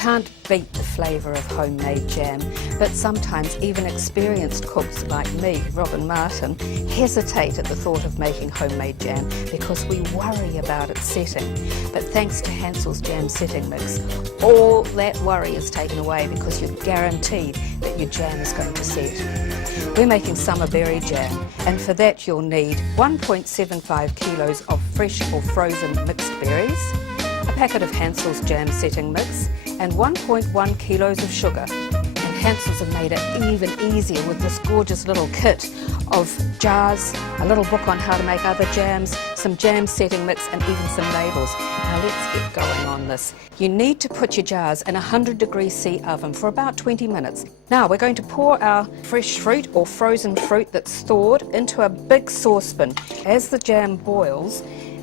can't beat the flavour of homemade jam, but sometimes even experienced cooks like me, Robyn Martin, hesitate at the thought of making homemade jam because we worry about its setting. But thanks to Hansells Jam Setting Mix, all that worry is taken away because you're guaranteed that your jam is going to set. We're making summer berry jam, and for that you'll need 1.75 kilos of fresh or frozen mixed berries, a packet of Hansells Jam Setting Mix, and 1.1 kilos of sugar. And Hansells have made it even easier with this gorgeous little kit of jars, a little book on how to make other jams, some jam setting mix, and even some labels. Now let's get going on this. You need to put your jars in a 100°C oven for about 20 minutes. Now we're going to pour our fresh fruit or frozen fruit that's thawed into a big saucepan. As the jam boils,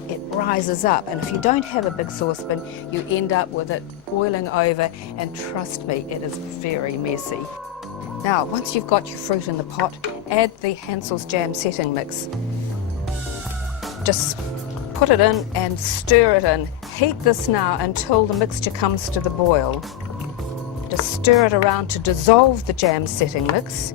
it rises up, and if you don't have a big saucepan, you end up with it boiling over, and trust me, it is very messy. Now, once you've got your fruit in the pot, add the Hansells Jam Setting Mix. Just put it in and stir it in. Heat this now until the mixture comes to the boil. Just stir it around to dissolve the jam setting mix.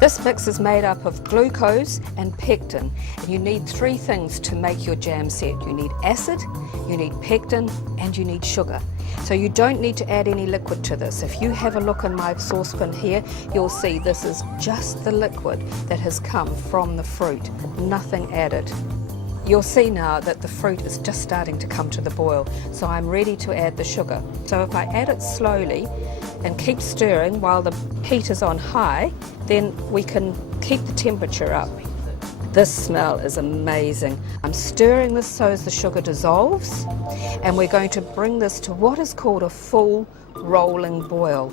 This mix is made up of glucose and pectin. You need three things to make your jam set. You need acid, you need pectin, and you need sugar. So you don't need to add any liquid to this. If you have a look in my saucepan here, you'll see this is just the liquid that has come from the fruit, nothing added. You'll see now that the fruit is just starting to come to the boil, so I'm ready to add the sugar. So if I add it slowly and keep stirring while the heat is on high, then we can keep the temperature up. This smell is amazing. I'm stirring this so as the sugar dissolves, and we're going to bring this to what is called a full rolling boil.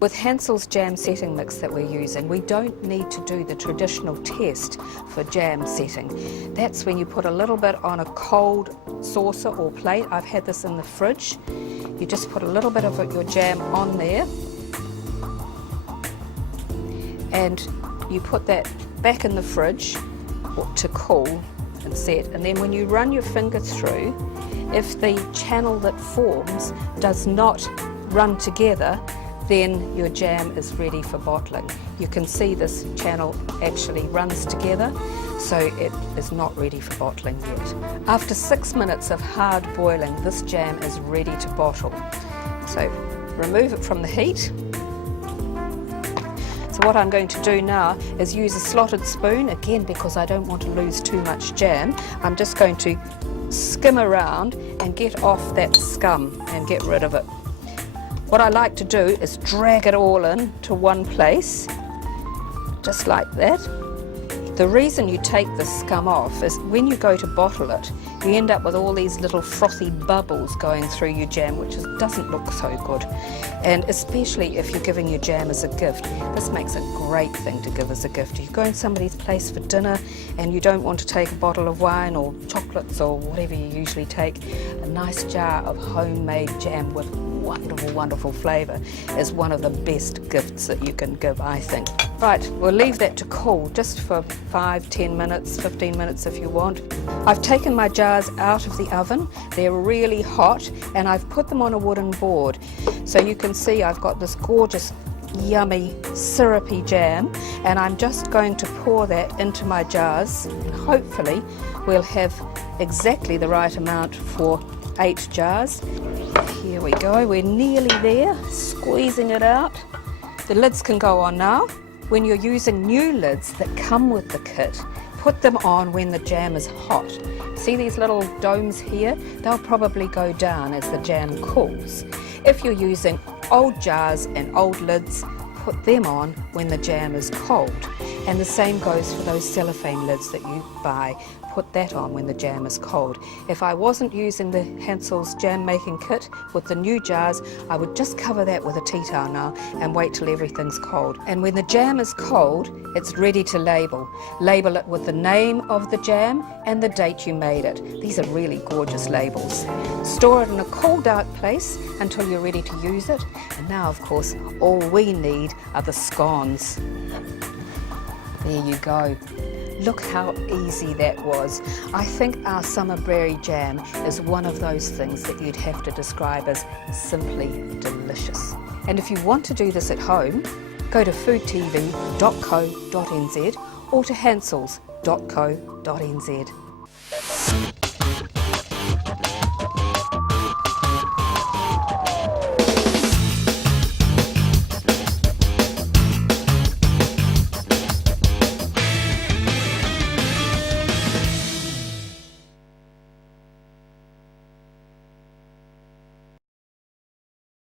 With Hansells Jam Setting Mix that we're using, we don't need to do the traditional test for jam setting. That's when you put a little bit on a cold saucer or plate. I've had this in the fridge. You just put a little bit of your jam on there, and you put that back in the fridge to cool and set. And then when you run your finger through, if the channel that forms does not run together, then your jam is ready for bottling. You can see this channel actually runs together, so it is not ready for bottling yet. After 6 minutes of hard boiling, this jam is ready to bottle. So remove it from the heat. So what I'm going to do now is use a slotted spoon, again because I don't want to lose too much jam. I'm just going to skim around and get off that scum and get rid of it. What I like to do is drag it all in to one place, just like that. The reason you take the scum off is when you go to bottle it, you end up with all these little frothy bubbles going through your jam, which doesn't look so good. And especially if you're giving your jam as a gift, this makes a great thing to give as a gift. You go in somebody's place for dinner and you don't want to take a bottle of wine or chocolates or whatever you usually take, a nice jar of homemade jam with wonderful, wonderful flavour is one of the best gifts that you can give, I think. Right, we'll leave that to cool just for 5, 10 minutes, 15 minutes if you want. I've taken my jars out of the oven. They're really hot, and I've put them on a wooden board. So you can see I've got this gorgeous, yummy, syrupy jam, and I'm just going to pour that into my jars. And hopefully we'll have exactly the right amount for 8 jars. Here we go, we're nearly there, squeezing it out. The lids can go on now. When you're using new lids that come with the kit, put them on when the jam is hot. See these little domes here? They'll probably go down as the jam cools. If you're using old jars and old lids, put them on when the jam is cold. And the same goes for those cellophane lids that you buy. Put that on when the jam is cold. If I wasn't using the Hansells Jam Making Kit with the new jars, I would just cover that with a tea towel now and wait till everything's cold. And when the jam is cold, it's ready to label. Label it with the name of the jam and the date you made it. These are really gorgeous labels. Store it in a cool, dark place until you're ready to use it. And now, of course, all we need are the scones. There you go. Look how easy that was. I think our summer berry jam is one of those things that you'd have to describe as simply delicious. And if you want to do this at home, go to foodtv.co.nz or to hansells.co.nz.